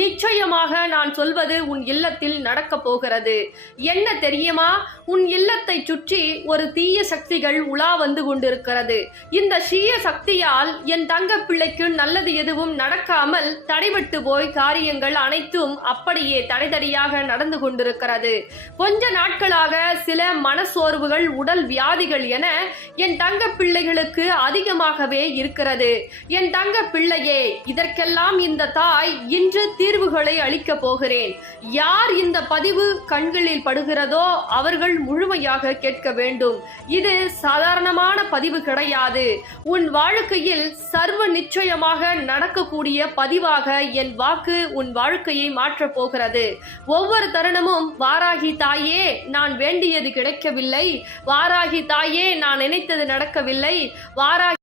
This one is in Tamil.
நிச்சயமாக நான் சொல்வது உன் இல்லத்தில் நடக்கப் போகிறது. என்ன தெரியுமா? உன் இல்லத்தை சுற்றி ஒரு தீய சக்திகள் உலா வந்து கொண்டிருக்கிறது. இந்த தீய சக்தியால் என் தங்க பிள்ளைக்கு நல்லது எதுவும் நடக்காமல் தடைபட்டு போய் காரியங்கள் அனைத்தும் அப்படியே தடைதடியாக நடந்து கொண்டிருக்கிறது. கொஞ்ச நாட்களாக சில மனசோர்வுகள், உடல் வியாதிகள் என என் தங்க பிள்ளைகளுக்கு அதிகமாகவே இருக்கிறது. என் தங்க பிள்ளையே, இதற்கெல்லாம் இந்த தாய் இன்று தீர்வுகளை அளிக்க போகிறேன். யார் இந்த பதிவு கண்களில் படுகிறதோ அவர்கள் முழுமையாக கேட்க வேண்டும். இது சாதாரணமான பதிவு கிடையாது. உன் வாழ்க்கையில் சர்வ நிச்சயமாக நடக்கக்கூடிய பதிவாக என் வாக்கு உன் வாழ்க்கையை மாற்றப் போகிறது. ஒவ்வொரு தருணமும் வாராகி தாயே, நான் வேண்டியது கிடைக்கவில்லை, வாராகி தாயே, நான் நினைத்தது நடக்கவில்லை, வாராகி